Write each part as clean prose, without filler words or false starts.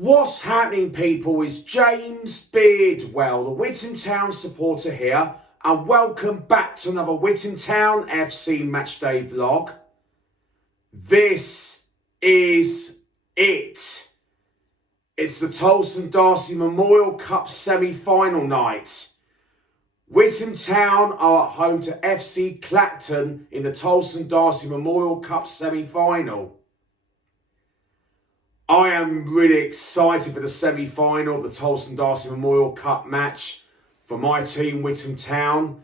What's happening, people, is James Beardwell, the Witham Town supporter here, and welcome back to another Witham Town FC matchday vlog. This is it. It's the Tolleshunt Memorial Cup semi-final night. Witham Town are at home to FC Clacton in the Tolleshunt Memorial Cup semi-final. I am really excited for the semi-final of the Tolleshunt Memorial Cup match for my team, Witham Town.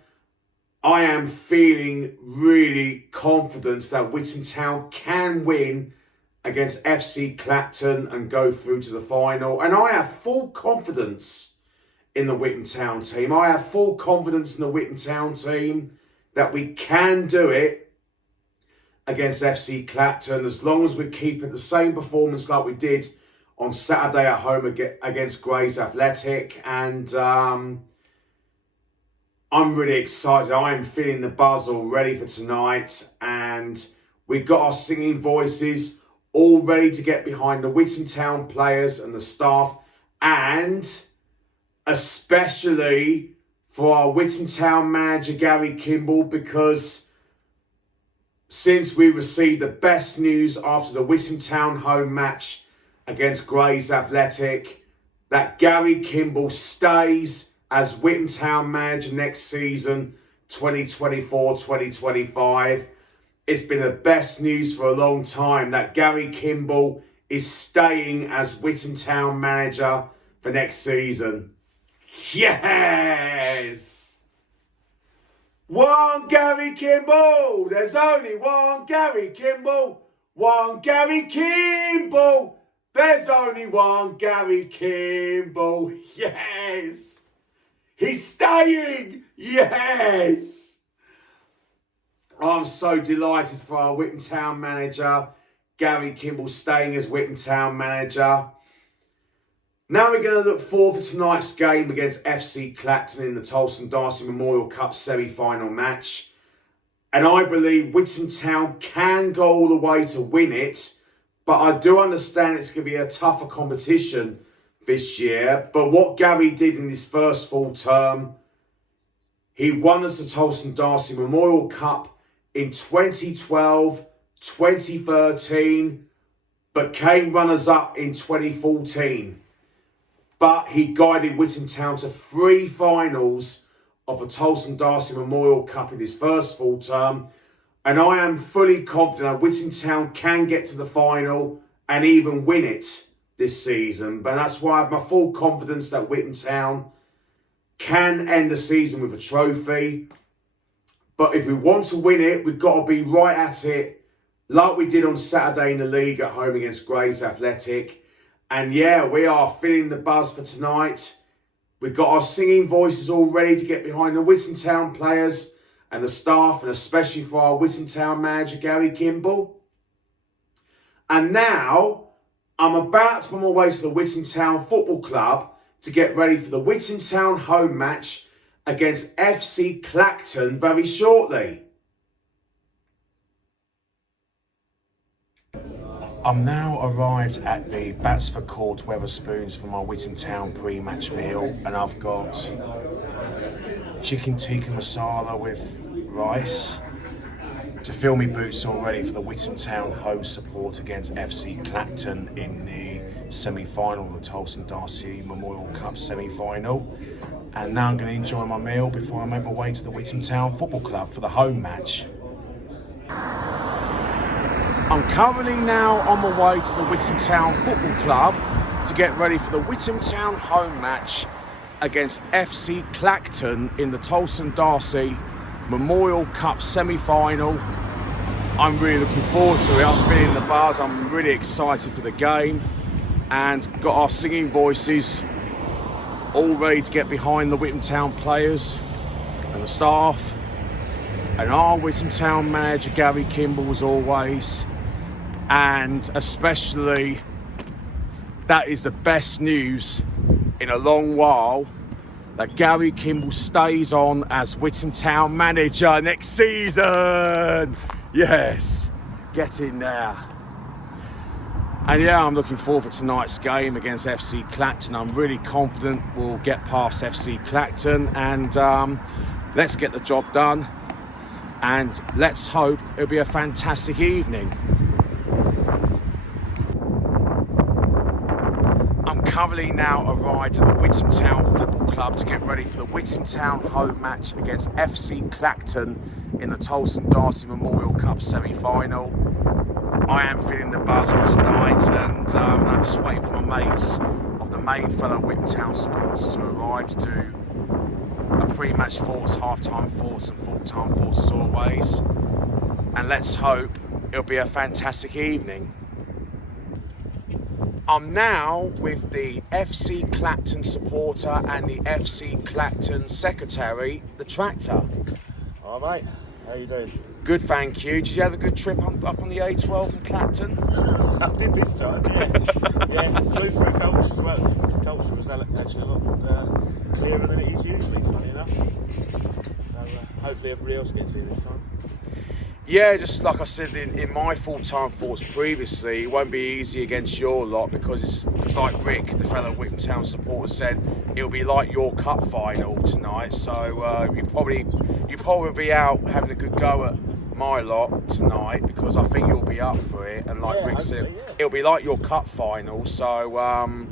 I am feeling really confident that Witham Town can win against FC Clacton and go through to the final. And I have full confidence in the Witham Town team. I have full confidence in the Witham Town team that we can do it against FC Clacton, as long as we keep at the same performance like we did on Saturday at home against Grays Athletic. And I'm really excited. I'm feeling the buzz already for tonight, and we've got our singing voices all ready to get behind the Witham Town players and the staff, and especially for our Witham Town manager Gary Kimball, because since we received the best news after the Witham Town home match against Grays Athletic, that Gary Kimball stays as Witham Town manager next season, 2024-2025. It's been the best news for a long time that Gary Kimball is staying as Witham Town manager for next season. Yes! One Gary Kimball! There's only one Gary Kimball! One Gary Kimball! There's only one Gary Kimball! Yes! He's staying! Yes! I'm so delighted for our Witham Town manager, Gary Kimball, staying as Witham Town manager. Now we're going to look forward to tonight's game against FC Clacton in the Tolleshunt Memorial Cup semi-final match. And I believe Witham Town can go all the way to win it. But I do understand it's going to be a tougher competition this year. But what Gary did in his first full term, he won us the Tolleshunt Memorial Cup in 2012, 2013, but came runners-up in 2014. But he guided Witham Town to 3 finals of the Tolleshunt Memorial Cup in his first full term. And I am fully confident that Witham Town can get to the final and even win it this season. But that's why I have my full confidence that Witham Town can end the season with a trophy. But if we want to win it, we've got to be right at it, like we did on Saturday in the league at home against Grays Athletic. And yeah, we are feeling the buzz for tonight. We've got our singing voices all ready to get behind the Witham Town players and the staff, and especially for our Witham Town manager, Gary Kimball. And now, I'm about to put my way to the Witham Town Football Club to get ready for the Witham Town home match against FC Clacton very shortly. I'm now arrived at the Batsford Court Wetherspoons for my Witham Town pre-match meal, and I've got chicken tikka masala with rice to fill me boots already for the Witham Town home support against FC Clacton in the semi-final of the Tolleshunt Memorial Cup semi-final. And now I'm going to enjoy my meal before I make my way to the Witham Town Football Club for the home match. I'm currently now on my way to the Witham Town Football Club to get ready for the Witham Town home match against FC Clacton in the Tolleshunt Memorial Cup semi-final. I'm really looking forward to it. I'm feeling the buzz. I'm really excited for the game, and got our singing voices all ready to get behind the Witham Town players and the staff, and our Witham Town manager Gary Kimball as always. And especially, that is the best news in a long while, that Gary Kimball stays on as Witham Town manager next season. Yes, get in there. And yeah, I'm looking forward to tonight's game against FC Clacton. I'm really confident we'll get past FC Clacton, and let's get the job done. And let's hope it'll be a fantastic evening. I'm currently now arrived at the Witham Town Football Club to get ready for the Witham Town home match against FC Clacton in the Tolleshunt Memorial Cup semi-final. I am feeling the buzz for tonight, and I'm just waiting for my mates of the main fellow Witham Town supporters to arrive to do a pre-match thoughts, half-time thoughts and full-time thoughts as always. And let's hope it'll be a fantastic evening. I'm now with the FC Clacton supporter and the FC Clacton secretary, the Tractor. All right, mate. How you doing? Good, thank you. Did you have a good trip up on the A12 in Clacton? I did this time, yeah. Yeah, flew through Culture as well. Culture was actually a lot clearer than it is usually, funny enough. So hopefully everybody else gets here this time. Yeah, just like I said in my full-time thoughts previously, it won't be easy against your lot because it's like Rick, the fellow Witham Town supporter, said, it'll be like your cup final tonight. So you probably be out having a good go at my lot tonight because I think you'll be up for it. And like Rick said, it'll be like your cup final. So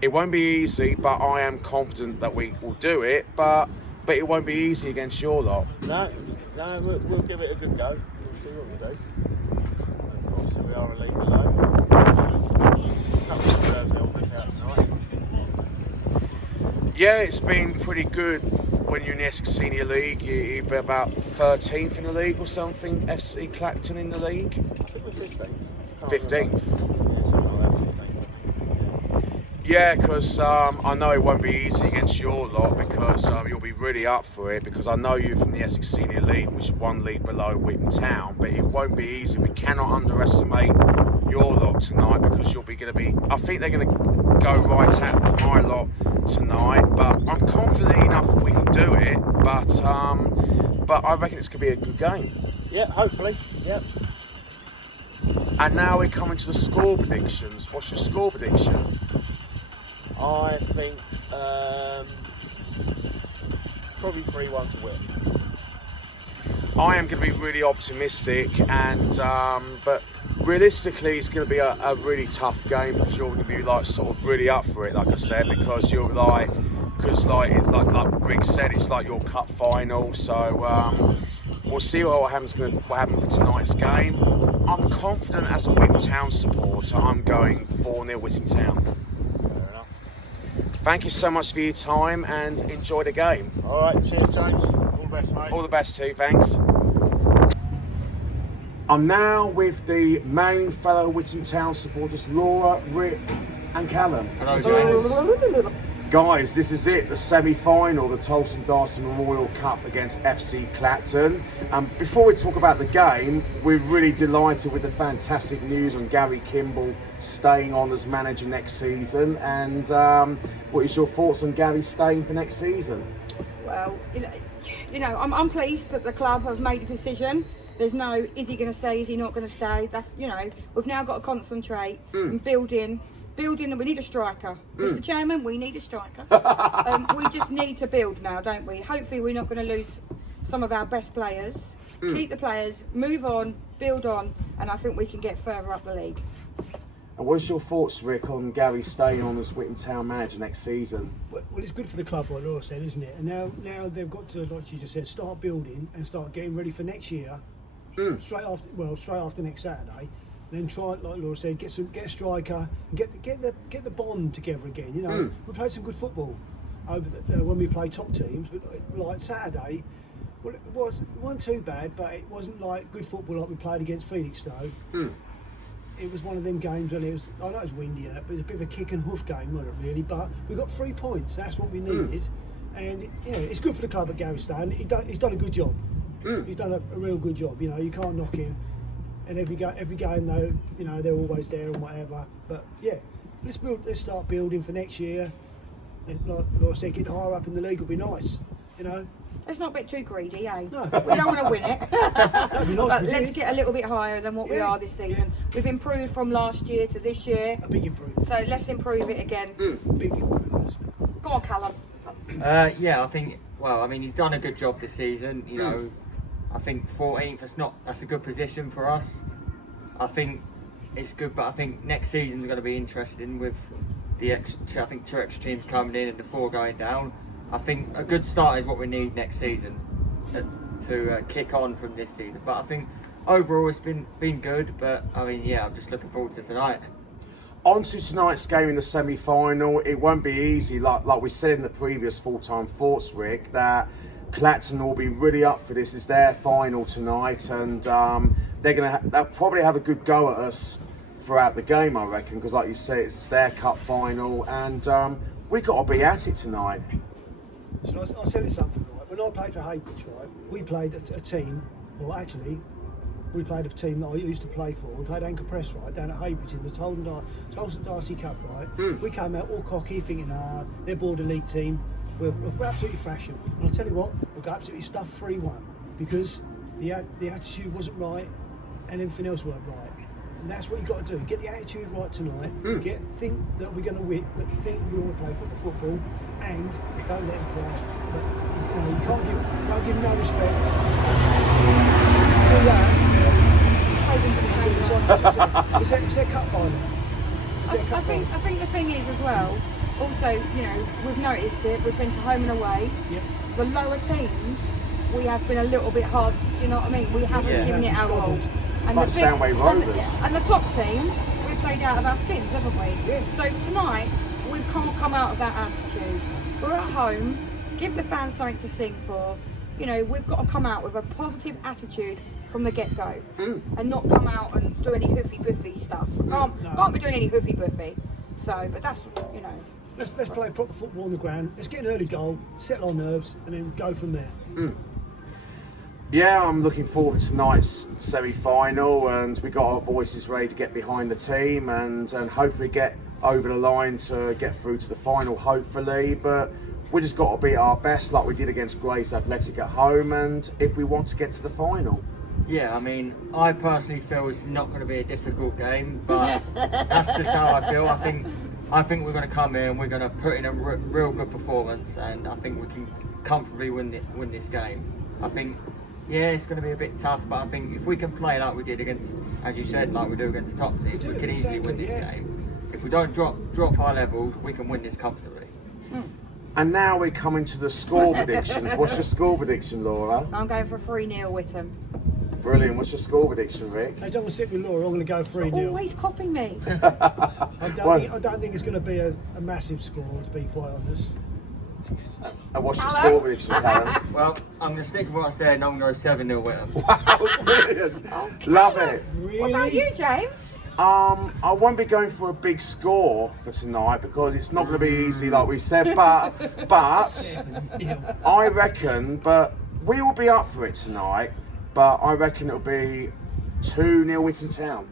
it won't be easy, but I am confident that we will do it. But it won't be easy against your lot. No, we'll give it a good go. We'll see what we do. Obviously, we are a league below. A couple of reserves helped us out tonight. Yeah, it's been pretty good when you're in the Essex Senior League. You're about 13th in the league or something, FC Clacton in the league? I think we're 15th. 15th? Yeah, something like that, 15th. Yeah, because I know it won't be easy against your lot because you'll be really up for it because I know you from the Essex Senior League, which is one league below Witham Town, but it won't be easy. We cannot underestimate your lot tonight because I think they're going to go right at my lot tonight, but I'm confident enough that we can do it, but I reckon it's going to be a good game. Yeah, hopefully, yeah. And now we're coming to the score predictions. What's your score prediction? I think probably 3-1 to win. I am going to be really optimistic, and but realistically, it's going to be a really tough game because you're going to be sort of really up for it, like I said, because you're it's like Rick said, it's like your cup final. So we'll see what happens for tonight's game. I'm confident as a Witham Town supporter. I'm going 4-0 Witham Town. Thank you so much for your time and enjoy the game. All right, cheers, James. All the best, mate. All the best too, thanks. I'm now with the main fellow Witham Town supporters, Laura, Rick and Callum. Hello, James. Guys, this is it, the semi-final, the Tolleshunt Memorial Cup against FC Clacton. Before we talk about the game, we're really delighted with the fantastic news on Gary Kimball staying on as manager next season. And what is your thoughts on Gary staying for next season? Well, I'm pleased that the club have made a decision. There's no, is he going to stay, is he not going to stay? That's, we've now got to concentrate and building, and we need a striker. Mr. Chairman, we need a striker. We just need to build now, don't we? Hopefully we're not going to lose some of our best players. Keep the players, move on, build on, and I think we can get further up the league. And what's your thoughts, Rick, on Gary staying on as Witham Town manager next season? Well, it's good for the club, like Laura said, isn't it? And now they've got to, like she just said, start building and start getting ready for next year. Straight after next Saturday. Then try, like Laura said, get a striker, and get the bond together again. We played some good football over when we played top teams, but like Saturday, well, it wasn't too bad, but it wasn't like good football like we played against Felixstowe. It was one of them games when it was, I know it was windy, but it was a bit of a kick and hoof game, wasn't it really? But we got 3 points. That's what we needed, and it's good for the club at Gary staying. He's done a good job. He's done a real good job. You can't knock him. And every game though, they're always there and whatever. But yeah, let's start building for next year. And like Laura said, get higher up in the league would be nice. Let's not get too greedy, eh? No. We don't want to win it. That'd be nice But if we let's did. get a little bit higher than what we Yeah. are this season. We've improved from last year to this year, A big improvement. so let's improve it again. Big improvement. Go on, Callum. Yeah, I think. Well, I mean, he's done a good job this season. You know, I think 14th. That's a good position for us. I think it's good, but I think next season's going to be interesting with the extra. I think 2 extra teams coming in and the 4 going down. I think a good start is what we need next season to kick on from this season. But I think overall it's been good. But I mean, yeah, I'm just looking forward to tonight. On to tonight's game in the semi-final. It won't be easy, like we said in the previous full-time thoughts, Rick, that Clacton will be really up for this. It's their final tonight, and they'll probably have a good go at us throughout the game, I reckon, because like you say, it's their cup final, and we got to be at it tonight. So I'll tell you something, right? When I played for Haybridge, right, we played a team, well actually, we played a team that I used to play for. We played Anchor Press, right, down at Haybridge in the Tolleshunt Darcy Cup, right? We came out all cocky, thinking, they're Border League team. We're absolutely thrashing. And I'll tell you what, we got absolutely stuffed 3-1 because the attitude wasn't right and everything else weren't right. And that's what you've got to do. Get the attitude right tonight. Think that we're going to win, but think we want to play football, and don't let them play. But you know, you don't give them no respect. Do that. It's their cup final. I think the thing is as well, also, you know, we've noticed it, we've been to home and away. Yep. The lower teams, we have been a little bit hard, you know what I mean? We haven't given it our all. And Like Stanway Rovers. And the top teams, we've played out of our skins, haven't we? Yeah. So tonight, we can't come out of that attitude. We're at home, give the fans something to sing for. You know, we've got to come out with a positive attitude from the get-go and not come out and do any hoofy-boofy stuff. Can't be doing any hoofy-boofy. So, but that's, you know. Let's play proper football on the ground. Let's get an early goal, settle our nerves, and then go from there. Yeah, I'm looking forward to tonight's semi-final, and we got our voices ready to get behind the team and hopefully get over the line to get through to the final, hopefully. But we just got to be our best like we did against Grace Athletic at home, and if we want to get to the final. Yeah, I mean, I personally feel it's not going to be a difficult game, but that's just how I feel. I think we're going to come in and we're going to put in a real good performance, and I think we can comfortably win this game. I think, yeah, it's going to be a bit tough, but I think if we can play like we did against, as you said, like we do against the top teams, we can easily win this game. If we don't drop our levels, we can win this comfortably. And now we're coming to the score predictions. What's your score prediction, Laura? I'm going for 3-0 Witham. Brilliant. What's your score prediction, Rick? I don't want to sit with Laura. I'm going to go 3-0. Always copying me. I don't think it's going to be a massive score, to be quite honest. And what's your Hello? score prediction, Karen? Well, I'm going to stick with what I said, and I'm going to go 7-0 with them. Wow, brilliant. Love it. Really? What about you, James? I won't be going for a big score for tonight because it's not going to be easy, like we said. But I reckon, but we will be up for it tonight. But I reckon it'll be 2-0 Witham Town.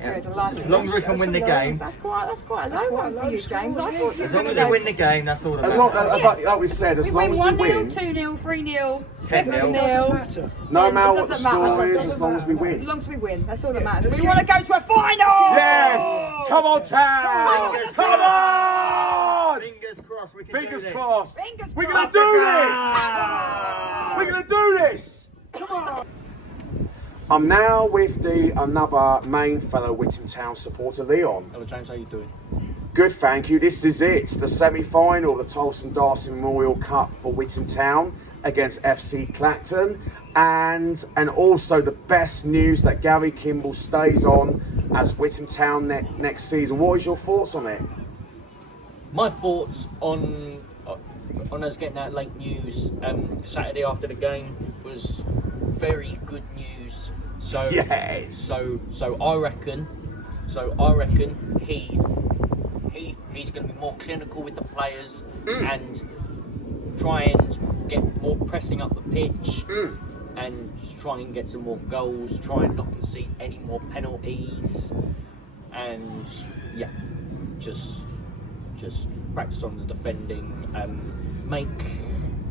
Yeah. Good, I like As it. long as we can win the game. That's quite a low quite one a for low you, score, James. I yeah. thought you As were long going as to we win the game, that's all that As long, matters. like we said, as long as we 1-0, win, 2-0, 3-0, 10-0. 7-0. Doesn't matter. no It matter what the doesn't matter, score is, doesn't as long as we As win. long as we win, that's all that Yeah, matters. let's We get- want to go to a final! Yes! Come on, Town! Fingers Come on! Fingers crossed we can Fingers do this. crossed. Fingers We're gonna crossed. do this. We're gonna do this. Come on. I'm now with another main fellow Witham Town supporter, Leon. Hello James, how you doing? Good, thank you. This is it. It's the semi-final of the Tolleshunt Darcy Memorial Cup for Witham Town against FC Clacton, and also the best news that Gary Kimball stays on as Witham Town next season. What is your thoughts on it? My thoughts on us getting that late news Saturday after the game was very good news. So Yes. So I reckon he's going to be more clinical with the players and try and get more pressing up the pitch and try and get some more goals. Try and not concede any more penalties, and yeah, just practice on the defending.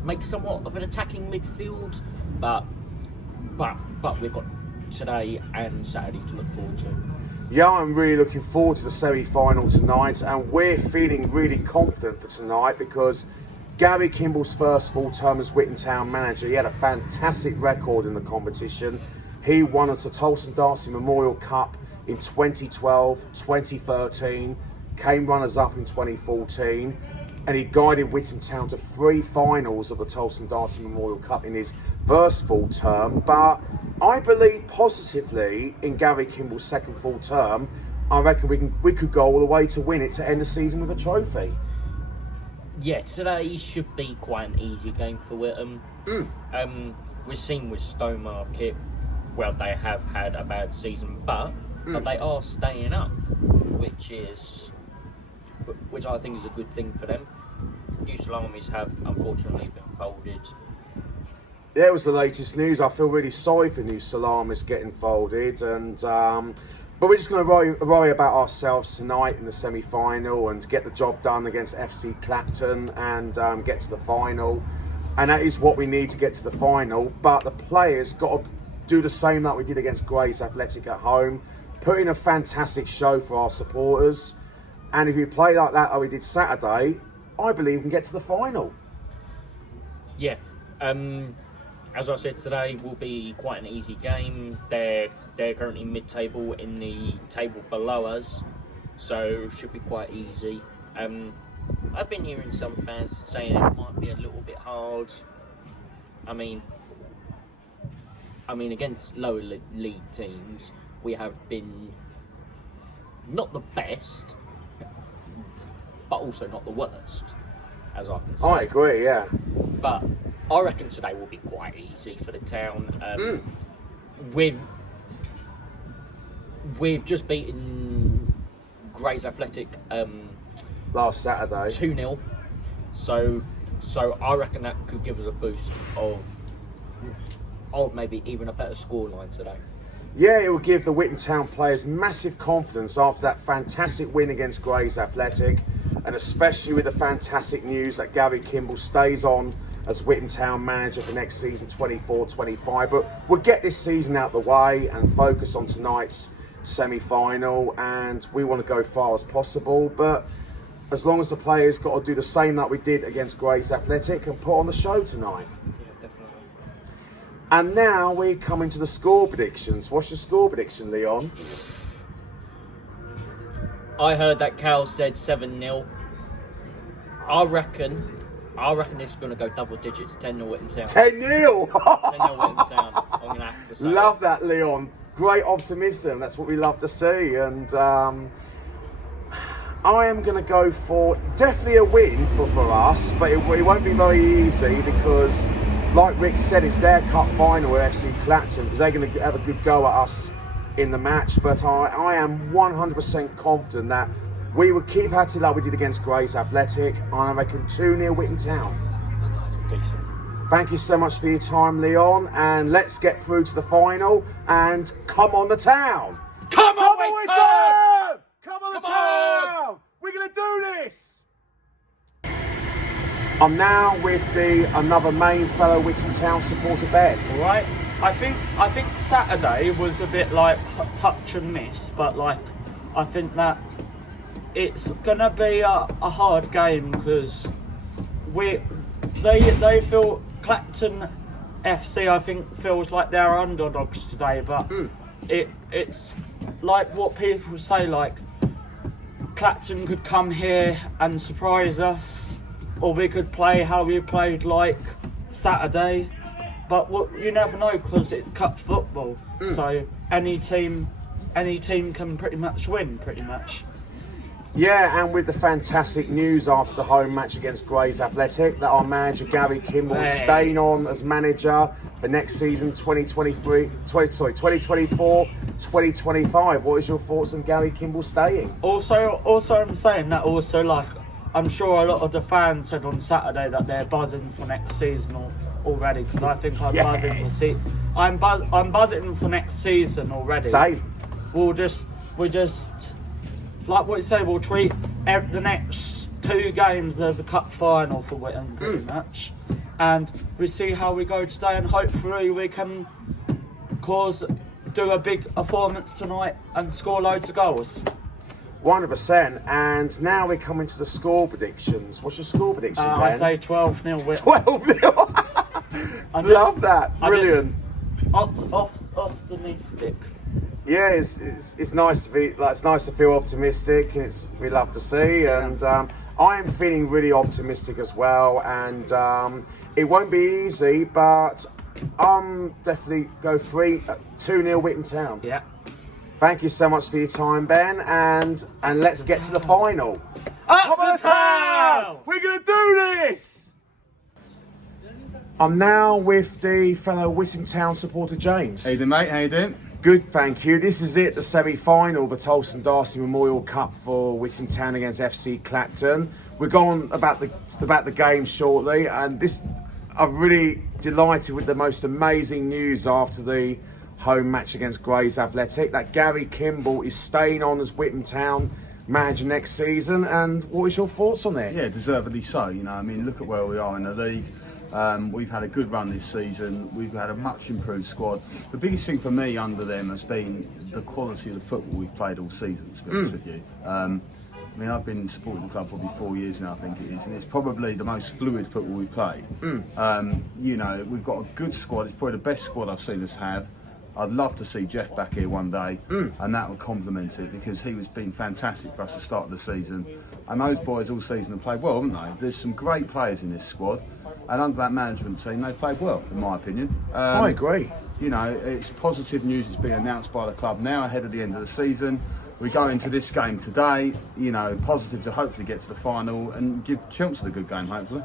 make somewhat of an attacking midfield, but we've got today and Saturday to look forward to. Yeah, I'm really looking forward to the semi-final tonight, and we're feeling really confident for tonight because Gary Kimball's first full term as Witham Town manager, he had a fantastic record in the competition. He won us the Tolleshunt Darcy Memorial Cup in 2012, 2013, came runners-up in 2014, and he guided Witham Town to 3 finals of the Tolleshunt Darcy Memorial Cup in his first full term. But I believe positively in Gary Kimball's second full term. I reckon we could go all the way to win it to end the season with a trophy. Yeah, today should be quite an easy game for Witham. We've seen with Stowmarket, well, they have had a bad season, but they are staying up, which I think is a good thing for them. New Salamis have unfortunately been folded. Yeah, it was the latest news. I feel really sorry for New Salamis getting folded, and but we're just going to worry about ourselves tonight in the semi-final and get the job done against FC Clacton and get to the final. And that is what we need to get to the final. But the players got to do the same like we did against Grays Athletic at home, put in a fantastic show for our supporters. And if we play like that we did Saturday, I believe we can get to the final. Yeah. As I said, today will be quite an easy game. They're currently mid-table in the table below us, so should be quite easy. I've been hearing some fans saying it might be a little bit hard. I mean, against lower league teams, we have been not the best, but also not the worst, as I can say. I agree, yeah. But I reckon today will be quite easy for the town. We've just beaten Grays Athletic Last Saturday. 2-0. So I reckon that could give us a boost of maybe even a better scoreline today. Yeah, it will give the Witham Town players massive confidence after that fantastic win against Grays Athletic, and especially with the fantastic news that Gary Kimball stays on as Witham Town manager for next season 24-25. But we'll get this season out the way and focus on tonight's semi-final, and we want to go far as possible. But as long as the players got to do the same that we did against Grays Athletic and put on the show tonight. Yeah, definitely. And now we're coming to the score predictions. What's your score prediction, Leon? I heard that Cal said 7-0. I reckon this is going to go double digits, 10-0 Witham Town. 10-0! 10-0 Witham Town, I'm going to have to say. Love that, Leon. Great optimism. That's what we love to see. And I am going to go for definitely a win for us, but it won't be very easy because, like Rick said, it's their cup final with FC Clacton because they're going to have a good go at us in the match. But I am 100% confident that we will keep at it like we did against Grays Athletic. I reckon 2-0 Witham Town. Thank you so much for your time, Leon, and let's get through to the final and come on the town! Come on, Witham! Come on the town! We're gonna do this! I'm now with another main fellow Witham Town supporter, Ben. All right. I think Saturday was a bit like touch and miss, but like I think that it's gonna be a hard game because they feel Clacton FC I think feels like they're underdogs today, but it's like what people say, like Clacton could come here and surprise us, or we could play how we played like Saturday. But you never know because it's cup football, so any team can pretty much win, pretty much. Yeah, and with the fantastic news after the home match against Grays Athletic that our manager Gary Kimball is staying on as manager for next season 2024-2025. What is your thoughts on Gary Kimball staying? Also I'm saying that also, like, I'm sure a lot of the fans said on Saturday that they're buzzing for next season already, because I think I'm buzzing buzzing for next season already. Same. We'll just like what you say, we'll treat the next 2 games as a cup final for Witham pretty much, and we see how we go today, and hopefully we can do a big performance tonight and score loads of goals. 100%. And now we're coming to the score predictions. What's your score prediction, Ben? I say 12-0. 12-0. Love that. Brilliant. Optimistic. Yeah, it's nice to be. It's nice to feel optimistic, and we love to see. And I am feeling really optimistic as well. And it won't be easy, but I'm definitely go 2-0 Witham Town. Yeah. Thank you so much for your time, Ben, and let's get to the final. Up the town! We're gonna do this! I'm now with the fellow Witham Town supporter, James. How you doing, mate? How you doing? Good, thank you. This is it, the semi-final of the Tolleshunt Darcy Memorial Cup for Witham Town against FC Clacton. We're going about the game shortly, and I'm really delighted with the most amazing news after the home match against Grays Athletic, that Gary Kimball is staying on as Witham Town manager next season. And what is your thoughts on it? Yeah, deservedly so. You know, I mean, look at where we are in the league. We've had a good run this season. We've had a much improved squad. The biggest thing for me under them has been the quality of the football we've played all season, to be honest with you. I mean, I've been supporting the club probably 4 years now, I think it is, and it's probably the most fluid football we've played. You know, we've got a good squad. It's probably the best squad I've seen us have. I'd love to see Jeff back here one day, and that would complement it, because he was being fantastic for us to start the season. And those boys all season have played well, haven't they? There's some great players in this squad, and under that management team, they played well, in my opinion. I agree. You know, it's positive news. It's been announced by the club now ahead of the end of the season. We go into this game today, you know, positive to hopefully get to the final and give Chelmsford a good game, hopefully.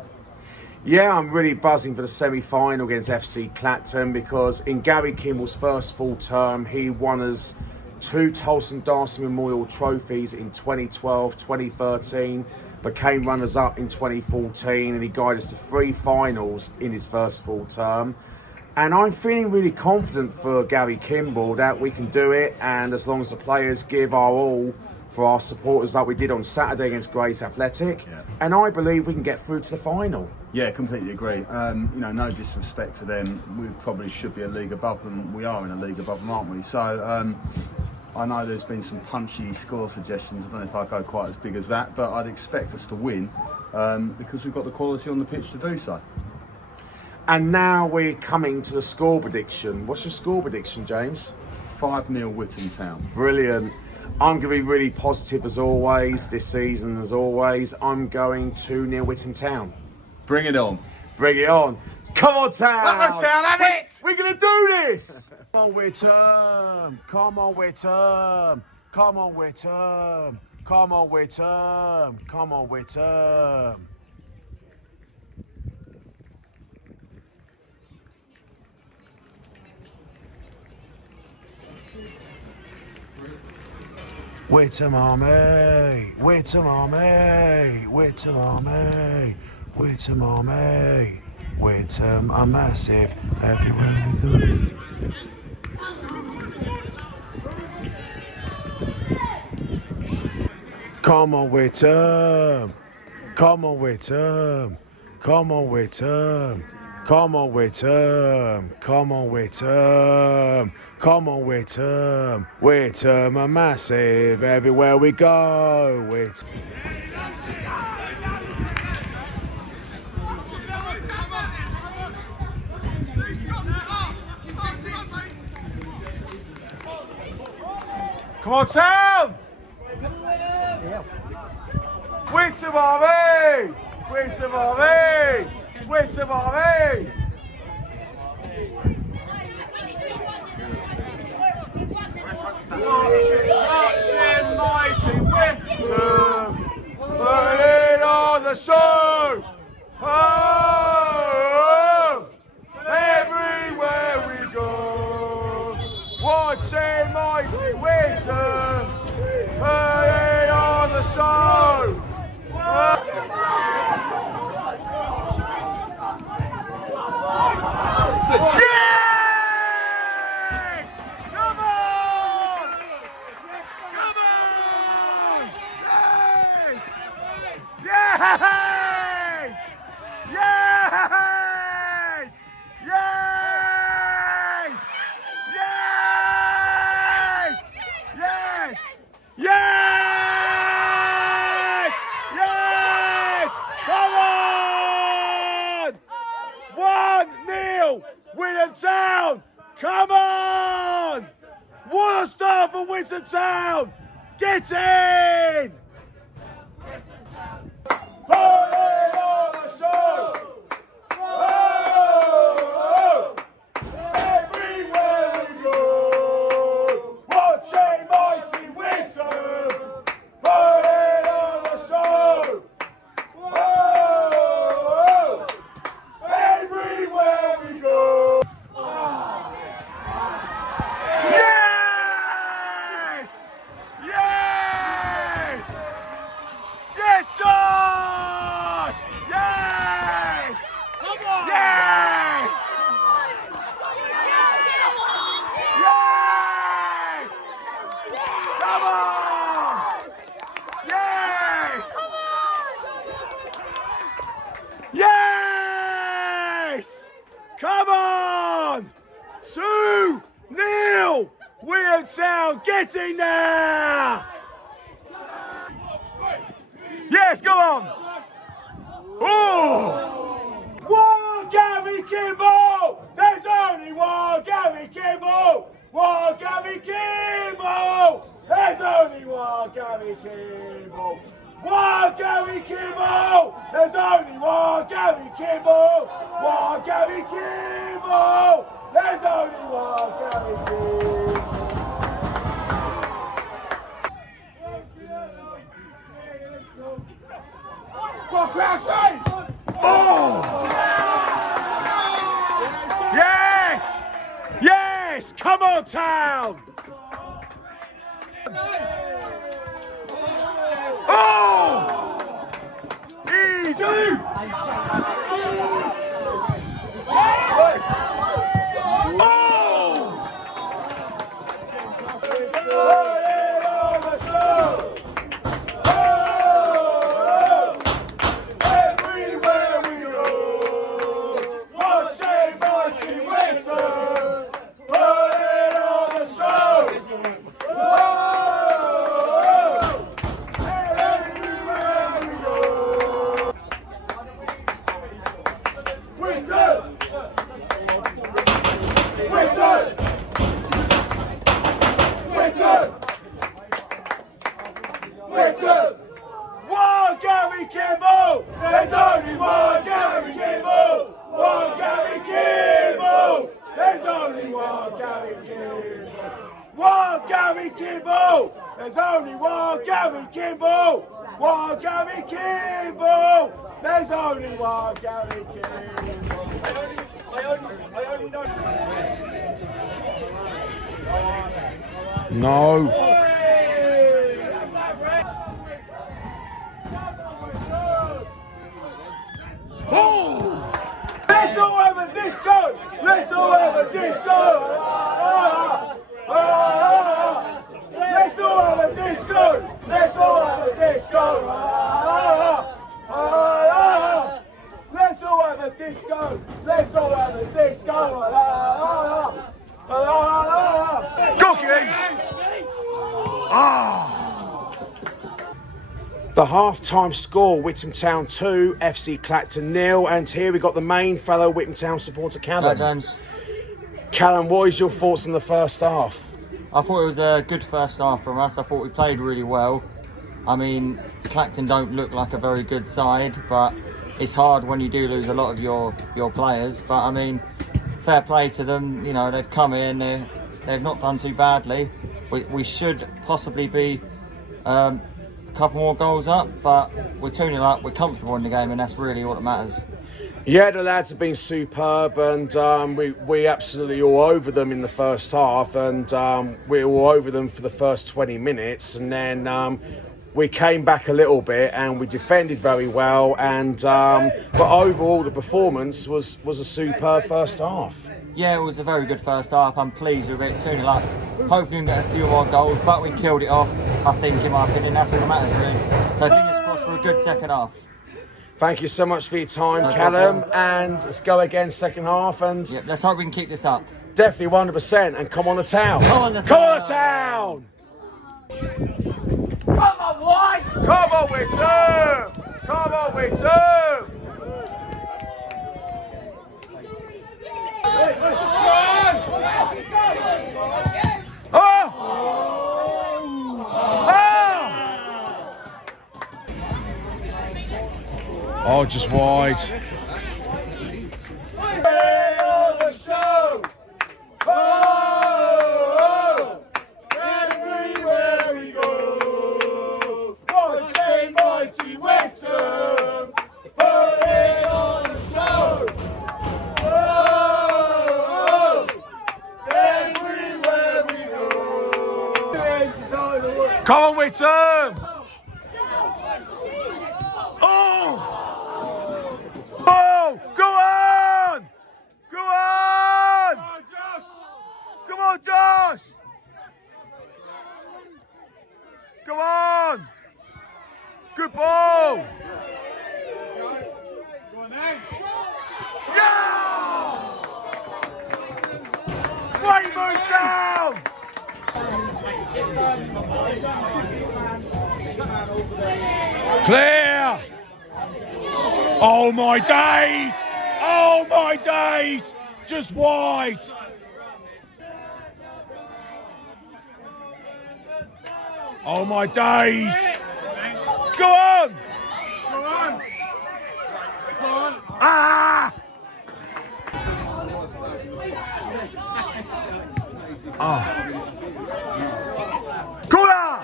Yeah, I'm really buzzing for the semi-final against FC Clacton, because in Gary Kimball's first full term, he won us 2 Tolleshunt Darcy Memorial trophies in 2012, 2013, became runners-up in 2014, and he guided us to 3 finals in his first full term. And I'm feeling really confident for Gary Kimball that we can do it, and as long as the players give our all for our supporters like we did on Saturday against Grays Athletic, and I believe we can get through to the final. Yeah, completely agree. You know, no disrespect to them, we probably should be a league above them. We are in a league above them, aren't we? So I know there's been some punchy score suggestions. I don't know if I go quite as big as that, but I'd expect us to win because we've got the quality on the pitch to do so. And now we're coming to the score prediction. What's your score prediction, James? 5-0 Witham Town. Brilliant. I'm going to be really positive as always, this season as always. I'm going 2-0 Witham Town. Bring it on. Bring it on. Come on, Town. Come on, Town, have it! We're going to do this. Come on, Witham. Come on, Witham. Come on, Witham. Come on, Witham. Come on, Witham. Witham Army, Witham Army, Witham Army, Witham Army, Witham are massive everywhere we go. Come on, Witham, come on, Witham, come on, Witham, come on, Witham, come on, Witham. Come on, Witham. Witham are massive everywhere we go. Witham. Come on, Town! Witham Army! Witham Army! Witham Army! Marching mighty Witham, putting on the show. Oh, everywhere we go. Watching mighty Witham, putting on the show. Yes! Yes! Come on! What a start for Witham Town! Get in! Put it on the show! Oh! Everywhere we go! Watch a mighty Witham! Put it on the show! Oh! Everywhere we go! Yes! Yes! Yes, Josh! Yes! Come on! Yes! Yes! Come on! Yes! Yes! Come on! 2-0! Witham Town getting there! Yes, go on! Oh! One Gary Kimball! There's only one Gary Kimball! One Gary Kimball! There's only one Gary Kimball! One Gary Kimball! There's only one Gary Kimball! One Gary Kimball! There's only one Gary Kimball! Oh! Yes! Yes! Come on, Town! Oh! Easy! One Gary Kimball! There's only one Gary Kimball! One Gary Kimball! There's only one Gary Kimball! One Gary Kimball! There's only one Gary Kimball! One Gary Kimball! There's only one Gary Kimball! No. Oh! Let's all have a disco! Let's all have a disco! Let's all have a disco! Let's all have a disco! Let's all have a disco! Let's all have a disco! Go, King! The half-time score, Witham Town 2, FC Clacton 0, and here we got the main fellow Witham Town supporter, Callum. Hello, James. Callum, what is your thoughts on the first half? I thought it was a good first half from us. I thought we played really well. I mean, Clacton don't look like a very good side, but it's hard when you do lose a lot of your players. But I mean, fair play to them. You know, they've come in, they've not done too badly. We should possibly be a couple more goals up, but we're 2-0 up, we're comfortable in the game, and that's really all that matters. Yeah, the lads have been superb, and we absolutely all over them in the first half, and we were all over them for the first 20 minutes, and then we came back a little bit and we defended very well, and but overall the performance was a superb first half. Yeah, it was a very good first half. I'm pleased with it, 2-0 up. Hopefully we can get a few more goals, but we've killed it off, I think, in my opinion. That's what matters, really. So fingers crossed for a good second half. Thank you so much for your time, Callum, and let's go again second half, and yep, let's hope we can keep this up. Definitely 100%, and come on the Town. Come on the Come on Town. the Town. Come on, White. Come on, Witham. Come on, Witham. Oh, just wide. Everywhere we go, watching mighty Witham, put it on the show. Everywhere we go. Come on, Witham! Oh! Oh! Go on! Go on! Come on, Josh! Come on! Good ball! Yeah! Witham Town! Clear! Oh my days! Oh my days! Just wide! Oh my days! Go on! Go on! Go on! Ah! Oh. Corner!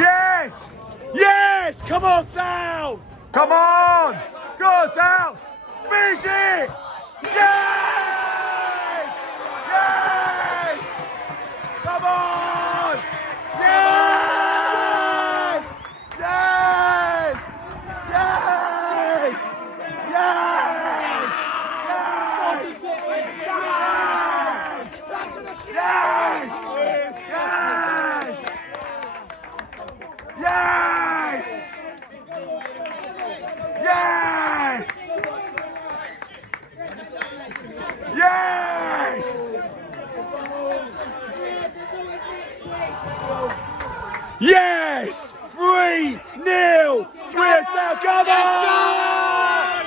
Yes! Yes! Come on, Town! Come on! Go, Town! Finish it! Yes! Yes! Come on! Yes! Yes! Yes! Yes! Yes! Yes! Yes! Yes! Yes! 3-0! Witham Town, come on!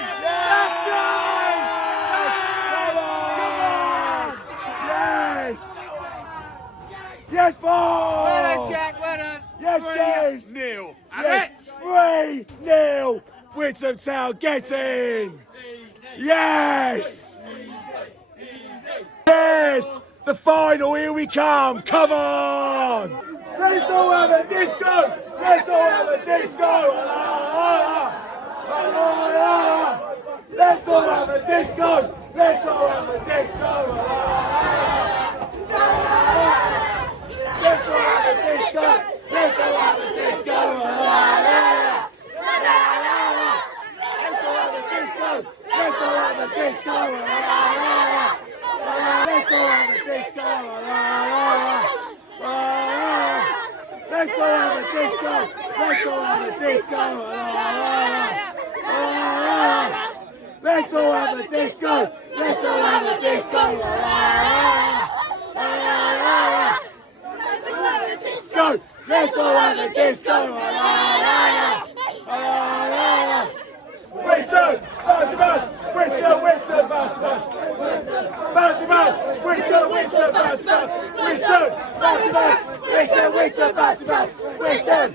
Yes! Yes, ball! Yes, James! Nil. Yes, 3-0! Witham Town, get in! Yes! Yes! The final, here we come! Come on! Let's all have a disco! Let's all have a disco! Let's all have a disco! Let's all have a disco! Let's all have a disco! Let's all have a disco! Let's all have a disco! Let's all have a disco! Let's all have a disco! Let's all have a disco! Let's all have a disco! Let's all have a disco! Let's all have a disco! Go! Let's all have a disco! Witham! Bouncy bounce! Witham! Bouncy bounce! Bouncy bounce! Witham! Bouncy bounce! Witham! Bouncy bounce! Witham! Bouncy bounce! Witham! Bouncy bounce! Witham! Bouncy bounce! Witham!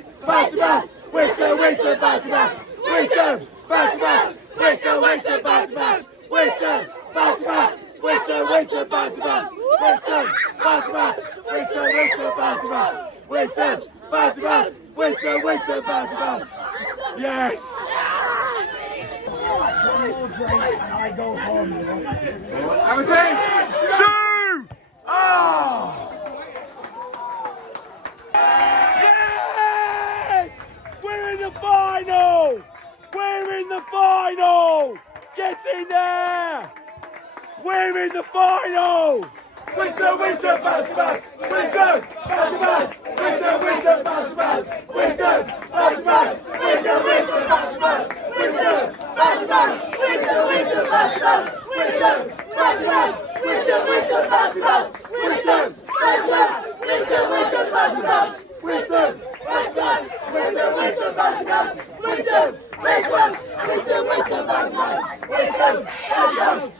Bouncy bounce! Witham! Bouncy bounce! Witham! Bouncy bounce! Witham! Bouncy bounce! Witham! Bouncy bounce! Witham! Bouncy bounce! Witham! Bouncy bounce! Witham! Bouncy bounce! Yes! I go home. Have a day. Two. Oh. Yes! We're in the final. We're in the final. Get in there. We're in the final. Witham! Bouncy bounce! Witham! Bouncy bounce! Witham! Bouncy bounce! Witham! Bouncy bounce! Witham! Bouncy bounce! Witham! Bouncy bounce! Witham! Bouncy bounce! Witham! Bouncy bounce! Witham! Bouncy bounce! Witham! Bouncy bounce! Witham! Bouncy bounce! Witham! Bouncy bounce! Witham! Bouncy bounce!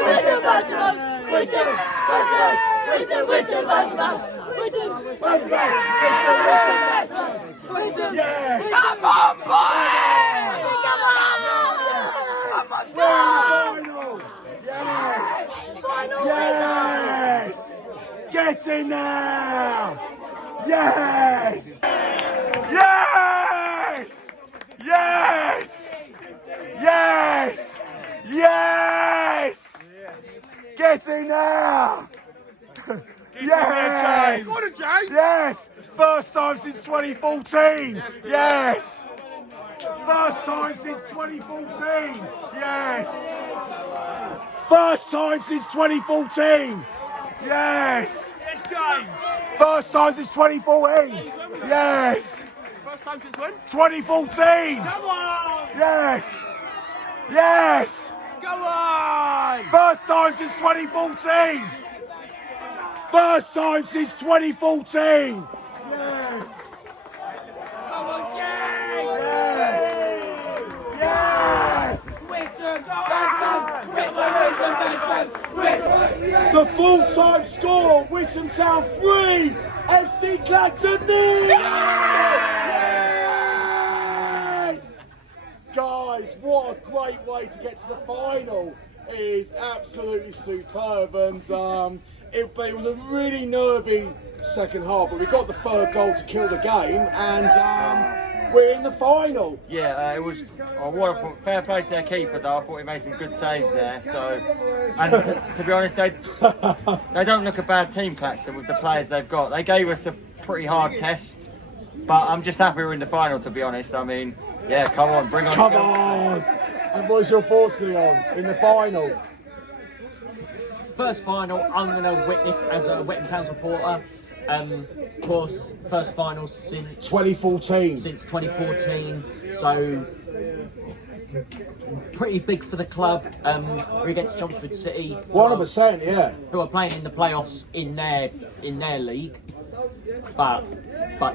Witham! Bouncy bounce! Witham! Bouncy bounce! Witham! Bouncy bounce! Witham! Bouncy bounce! Witham! Yes! Come on, boys! Get in now! Yes! Yes! Yes! Yes! Yes! Get in now! Yes! Yes! First time since 2014! Yes! First time since 2014! Yes! First time since 2014! Yes! Yes, James. First time since 2014! Yes! First time since when? 2014! Come on! Yes! Yes! Go on! First time since 2014! First time since 2014! Yes! Come on, James! Yes! Witham, Witham! The full-time score, Witham Town 3, FC Clacton 0! Yes! Guys, what a great way to get to the final. It is absolutely superb, and it was a really nervy second half, but we got the third goal to kill the game, and we're in the final. Yeah, it was. I want to put fair play to their keeper, though. I thought he made some good saves there. So, and to be honest, they don't look a bad team, Clacton, with the players they've got. They gave us a pretty hard test, but I'm just happy we're in the final. To be honest, I mean, yeah, come on, bring on. Come on! And what's your thoughts, Leon, in the final? First final, I'm going to witness as a Witham Town supporter. Of course, first final since 2014. Since 2014, so pretty big for the club. We get to Chelmsford City, 100%, yeah. who are playing in the playoffs in their league. But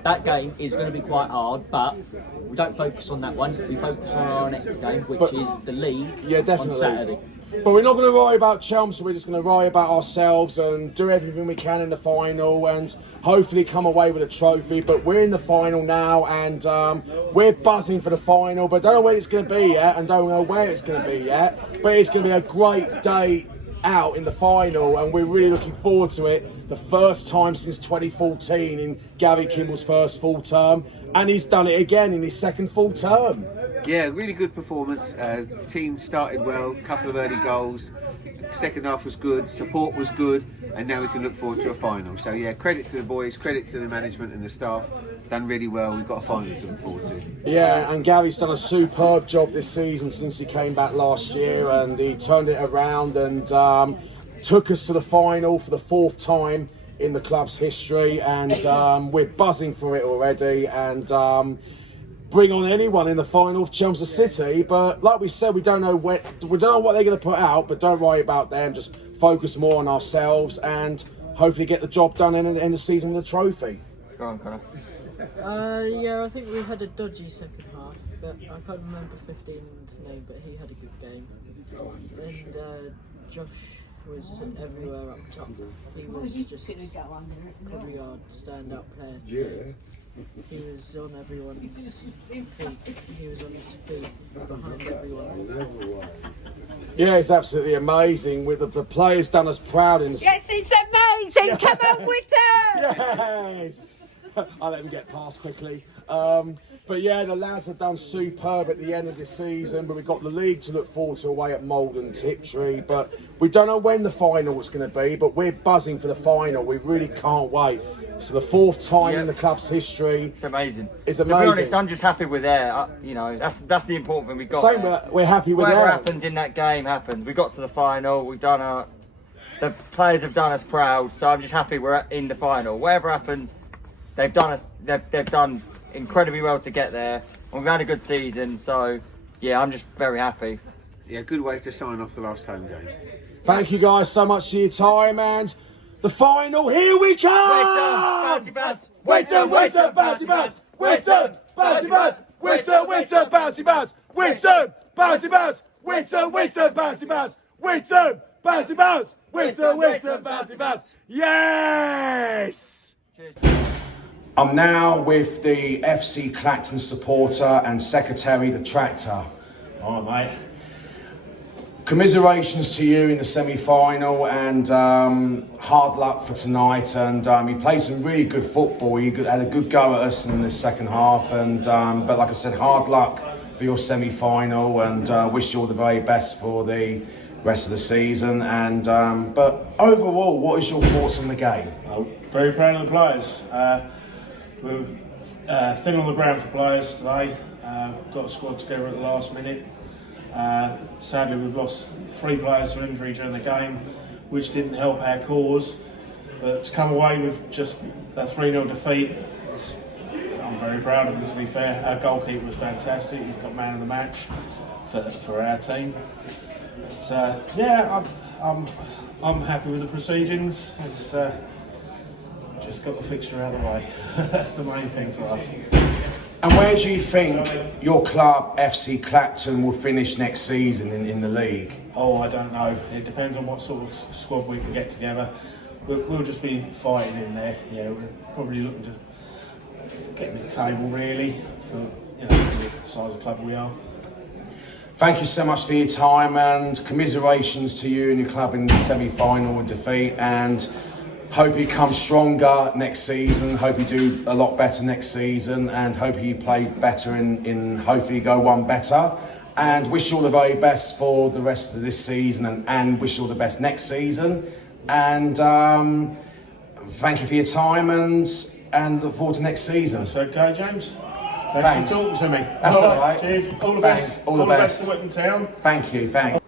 that game is going to be quite hard. But we don't focus on that one. We focus on our next game, which is the league on Saturday. But we're not going to worry about Chelmsford, we're just going to worry about ourselves and do everything we can in the final and hopefully come away with a trophy. But we're in the final now, and we're buzzing for the final, but don't know when it's going to be yet and don't know where it's going to be yet. But it's going to be a great day out in the final, and we're really looking forward to it. The first time since 2014 in Gary Kimball's first full term, and he's done it again in his second full term. Yeah, really good performance. Team started well, couple of early goals. Second half was good, support was good, and now we can look forward to a final. So yeah, credit to the boys, credit to the management and the staff. Done really well. We've got a final to look forward to. Yeah, and Gary's done a superb job this season since he came back last year, and he turned it around and took us to the final for the fourth time in the club's history, and we're buzzing for it already, and bring on anyone in the final of Chelmsford City. But like we said, we don't know what they're going to put out, but don't worry about them. Just focus more on ourselves and hopefully get the job done in the end of the season with a trophy. Go on, Connor. Yeah, I think we had a dodgy second half, but I can't remember 15's name, but he had a good game. And Josh was everywhere up top. He was just probably our stand-up player today. He was on everyone's feet. He was on his feet behind everyone. Yeah, it's absolutely amazing. With the players done us proud in. Yes, it's amazing. Come on, Witham. Yes. I'll let him get past quickly. But yeah, the lads have done superb at the end of the season, but we've got the league to look forward to away at Malden Tiptree. But we don't know when the final is going to be, but we're buzzing for the final. We really can't wait. It's the fourth time in the club's history. It's amazing. It's amazing. To be honest, I'm just happy we're there. That's the important thing we got. Same, we're happy with whatever that. happens in that game happens. We got to the final. We've done our. The players have done us proud, so I'm just happy we're in the final. Whatever happens, they've done us. They've done incredibly well to get there, and we've had a good season. So yeah, I'm just very happy. Yeah, good way to sign off the last home game. Thank you guys so much for your time, and the final, here we come! Bouncy bounce! Witham, Witham, bouncy bounce! Witham, bouncy bounce! Witham, Witham, bouncy bounce! Witham, bouncy bounce! Witham, Witham, bouncy bounce! Witham, bouncy bounce! Witham, Witham, bouncy bounce! Yes! I'm now with the FC Clacton supporter and secretary, the Tractor. All right, mate. commiserations to you in the semi-final, and hard luck for tonight. And you played some really good football. You had a good go at us in the second half, and but like I said, hard luck for your semi-final, and wish you all the very best for the rest of the season. And but overall, what is your thoughts on the game? Very proud of the players. We're thin on the ground for players today. Got a squad together at the last minute. Sadly, we've lost 3 players to injury during the game, which didn't help our cause. But to come away with just a 3-0 defeat, I'm very proud of him, to be fair. Our goalkeeper was fantastic. He's got man of the match for our team. But, yeah, I'm happy with the proceedings. It's just got the fixture out of the way. That's the main thing for us. And where do you think your club, FC Clacton, will finish next season in the league? Oh, I don't know. It depends on what sort of squad we can get together. We'll just be fighting in there. Yeah, we're probably looking to get mid-table, really, for the size of club we are. Thank you so much for your time, and commiserations to you and your club in the semi-final defeat, and hope you come stronger next season. Hope you do a lot better next season, and hope you play better in hopefully go one better. And wish you all the very best for the rest of this season, and wish you all the best next season. And thank you for your time, and look forward to next season. That's okay, James. Thanks for talking to me. That's all right. Cheers. All the Thanks. best. All the best to Witham Town. Thank you. Thanks.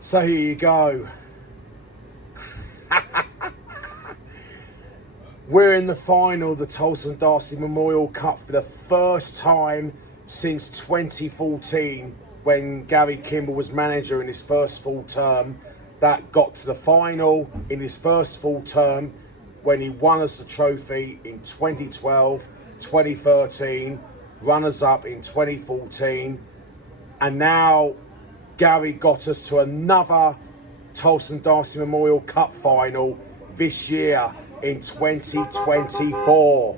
So here you go. We're in the final of the Tolleshunt Darcy Memorial Cup for the first time since 2014, when Gary Kimball was manager in his first full term. That got to the final in his first full term when he won us the trophy in 2012, 2013, runners up in 2014, and now Gary got us to another Tolleshunt Darcy Memorial Cup final this year in 2024.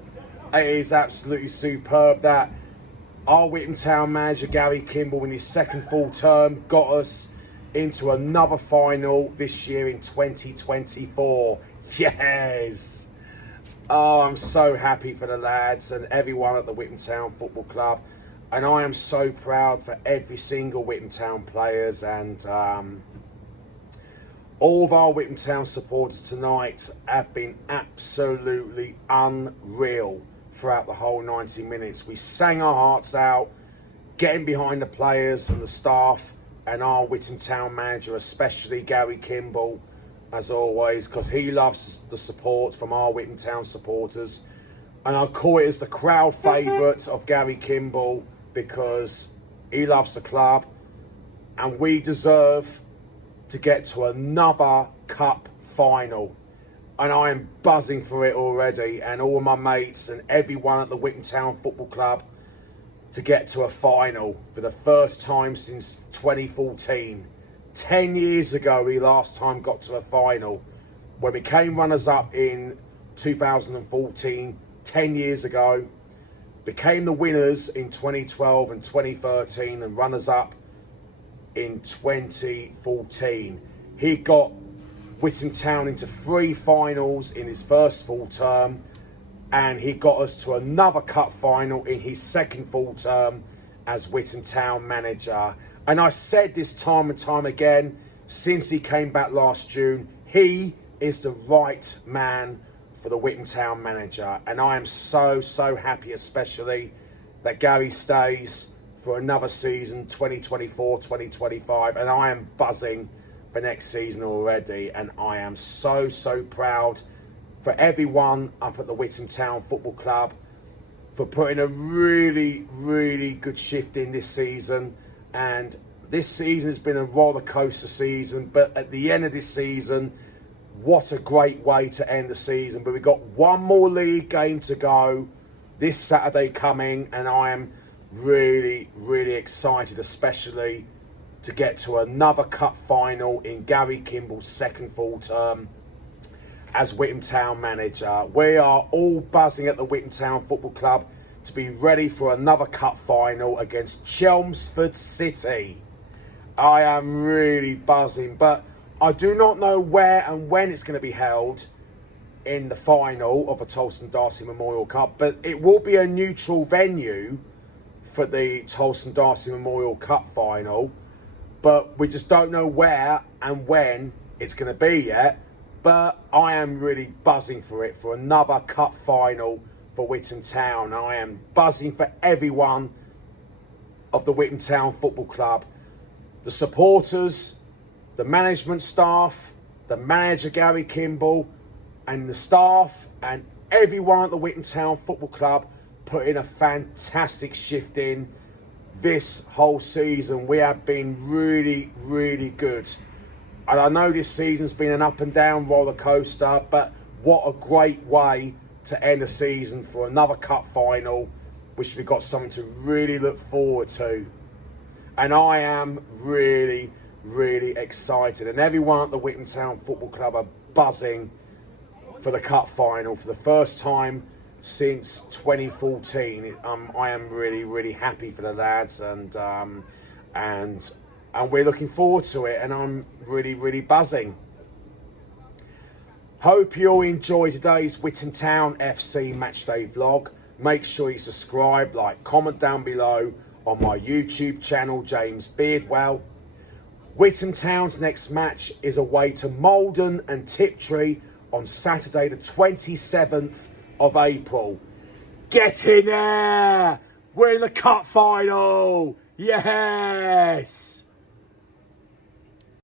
It is absolutely superb that our Witham Town manager Gary Kimball, in his second full term, got us into another final this year in 2024. Yes! Oh, I'm so happy for the lads and everyone at the Witham Town Football Club, and I am so proud for every single Witham Town players, and all of our Witham Town supporters tonight have been absolutely unreal throughout the whole 90 minutes. We sang our hearts out, getting behind the players and the staff, and our Witham Town manager, especially Gary Kimball, as always, because he loves the support from our Witham Town supporters. And I'll call it as the crowd favourite of Gary Kimball, because he loves the club, and we deserve to get to another cup final. And I am buzzing for it already, and all my mates and everyone at the Witham Town Football Club to get to a final for the first time since 2014. 10 years ago we last time got to a final, when we came runners up in 2014, 10 years ago, became the winners in 2012 and 2013, and runners up in 2014. He got Witham Town into 3 finals in his first full term, and he got us to another cup final in his second full term as Witham Town manager. And I said this time and time again, since he came back last June, he is the right man for the Witham Town manager. And I am so, so happy, especially that Gary stays for another season, 2024, 2025. And I am buzzing for next season already. And I am so, so proud for everyone up at the Witham Town Football Club for putting a really, really good shift in this season. And this season has been a roller coaster season, but at the end of this season, what a great way to end the season. But we've got one more league game to go this Saturday coming, and I am really, really excited, especially to get to another cup final in Gary Kimball's second full term as Witham Town manager. We are all buzzing at the Witham Town Football Club to be ready for another cup final against Chelmsford City. I am really buzzing, but I do not know where and when it's going to be held in the final of the Tolleshunt Darcy Memorial Cup, but it will be a neutral venue for the Tolleshunt Darcy Memorial Cup final, but we just don't know where and when it's going to be yet. But I am really buzzing for it, for another cup final for Witham Town. I am buzzing for everyone of the Witham Town Football Club, the supporters, the management staff, the manager Gary Kimball, and the staff and everyone at the Witham Town Football Club put in a fantastic shift in this whole season. We have been really, really good. And I know this season's been an up and down roller coaster, but what a great way to end a season for another cup final, which we've got something to really look forward to. And I am really, really excited. And everyone at the Witham Town Football Club are buzzing for the cup final for the first time since 2014. I am really, really happy for the lads, and we're looking forward to it, and I'm really, really buzzing. Hope you all enjoyed today's Witham Town FC matchday vlog. Make sure you subscribe, like, comment down below on my YouTube channel, James Beardwell. Witham Town's next match is away to Malden and Tiptree on Saturday the 27th of April. Get in there! We're in the cup final! Yes!